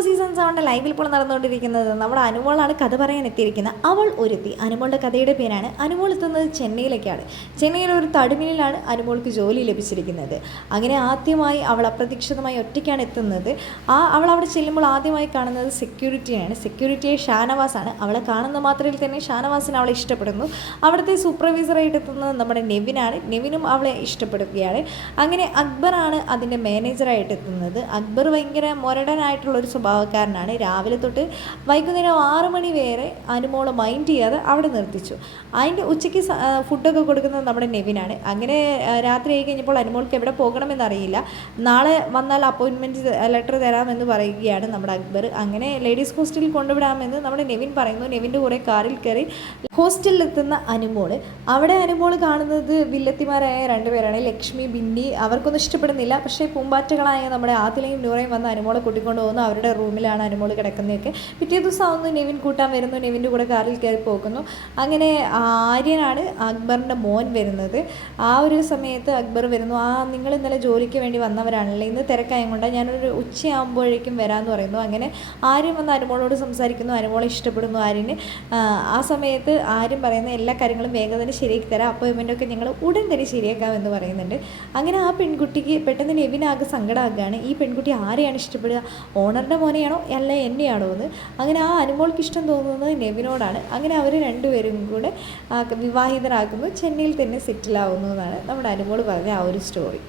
Boss season സെവന്റെ ലൈവിൽ ഇപ്പോൾ നടന്നുകൊണ്ടിരിക്കുന്നത്. നമ്മുടെ അനുമോളാണ് കഥ പറയാൻ എത്തിയിരിക്കുന്നത്. അവൾ ഒരുത്തി. അനുമോളുടെ കഥയുടെ പേരാണ് അനുമോൾ എത്തുന്നത് ചെന്നൈയിലേക്കാണ്. ചെന്നൈയിലെ ഒരു തടുമിനിലാണ് അനുമോൾക്ക് ജോലി ലഭിച്ചിരിക്കുന്നത്. അങ്ങനെ ആദ്യമായി അവൾ അപ്രതീക്ഷിതമായി ഒറ്റയ്ക്കാണ് എത്തുന്നത്. ആ അവൾ അവിടെ ചെല്ലുമ്പോൾ ആദ്യമായി കാണുന്നത് സെക്യൂരിറ്റിയാണ് സെക്യൂരിറ്റിയെ ഷാനവാസാണ്. അവളെ കാണുന്ന മാത്രയിൽ തന്നെ ഷാനവാസിന് അവളെ ഇഷ്ടപ്പെടുന്നു. അവിടുത്തെ സൂപ്പർവൈസറായിട്ട് എത്തുന്നത് നമ്മുടെ നെവിനാണ്. നെവിനും അവളെ ഇഷ്ടപ്പെടുകയാണ്. അങ്ങനെ അക്ബറാണ് അതിന്റെ മാനേജറായിട്ട് എത്തുന്നത്. അക്ബർ ഭയങ്കര മൊരടനായിട്ടുള്ള ഒരു സ്വഭാവക്കാരനാണ്. രാവിലെ തൊട്ട് വൈകുന്നേരം ആറ് മണി വരെ അനുമോളെ മൈൻഡ് ചെയ്യാതെ അവിടെ നിർത്തിച്ചു. അതിന്റെ ഉച്ചയ്ക്ക് ഫുഡൊക്കെ കൊടുക്കുന്നത് നമ്മുടെ നെവിനാണ്. അങ്ങനെ രാത്രി ആയി കഴിഞ്ഞപ്പോൾ അനുമോൾക്ക് എവിടെ പോകണമെന്നറിയില്ല. നാളെ വന്നാൽ അപ്പോയിൻമെന്റ് ലെറ്റർ തരാമെന്ന് പറയുകയാണ് നമ്മുടെ അക്ബർ. അങ്ങനെ ലേഡീസ് ഹോസ്റ്റലിൽ കൊണ്ടുവിടാമെന്ന് നമ്മുടെ നെവിൻ പറയുന്നു. നെവിന്റെ കൂടെ കാറിൽ കയറി ഹോസ്റ്റലിലെത്തുന്ന അനുമോൾ അവിടെ അനുമോൾ കാണുന്നത് വില്ലത്തിമാരായ രണ്ടുപേരാണ് ലക്ഷ്മി ബിന്നി അവർക്കൊന്നും ഇഷ്ടപ്പെടുന്നില്ല. പക്ഷേ പൂമ്പാറ്റകളായ നമ്മുടെ ആത്തിലയും നൂറയും വന്ന് അനുമോളെ കൂട്ടിക്കൊണ്ടുപോകുന്നു അവരുടെ റൂമിലാണ് അനുമോൾ കിടക്കുന്നതൊക്കെ. പിറ്റേ ദിവസം ആവുന്നു നെവിൻ കൂട്ടാൻ വരുന്നു. നെവിന്റെ കൂടെ കാറിൽ കയറി പോകുന്നു. അങ്ങനെ ആര്യനാണ് അക്ബറിന്റെ മോൻ വരുന്നത്. ആ ഒരു സമയത്ത് അക്ബർ വരുന്നു. ആ നിങ്ങൾ ഇന്നലെ ജോലിക്ക് വേണ്ടി വന്നവരാണല്ലേ? ഇന്ന് തിരക്കായം കൊണ്ടാണ് ഞാനൊരു ഉച്ചയാകുമ്പോഴേക്കും വരാമെന്ന് പറയുന്നു. അങ്ങനെ ആര്യൻ വന്ന് അനുമോളോട് സംസാരിക്കുന്നു. അനുമോളെ ഇഷ്ടപ്പെടുന്നു ആര്യന്. ആ, സമയത്ത് ആര്യം പറയുന്ന എല്ലാ കാര്യങ്ങളും വേഗം തന്നെ ശരിയാക്കി തരാം. അപ്പോയിൻമെന്റൊക്കെ ഞങ്ങൾ ഉടൻ തന്നെ ശരിയാക്കാം എന്ന് പറയുന്നുണ്ട്. അങ്ങനെ ആ പെൺകുട്ടിക്ക് പെട്ടെന്ന് നെവിനാകെ സങ്കടമാകുകയാണ്. ഈ പെൺകുട്ടി ആരെയാണ് ഇഷ്ടപ്പെടുക? ഓണറുടെ മോനെയാണോ? അല്ല എന്നെയാണോ എന്ന്. അങ്ങനെ ആ അനുമോൾക്ക് ഇഷ്ടം തോന്നുന്നത് നെവിനോടാണ്. അങ്ങനെ അവർ രണ്ടുപേരും കൂടെ വിവാഹിതരാകുന്നു. ചെന്നൈയിൽ തന്നെ സെറ്റിലാവുന്നു എന്നാണ് നമ്മുടെ അനുമോൾ പറഞ്ഞ ആ ഒരു സ്റ്റോറി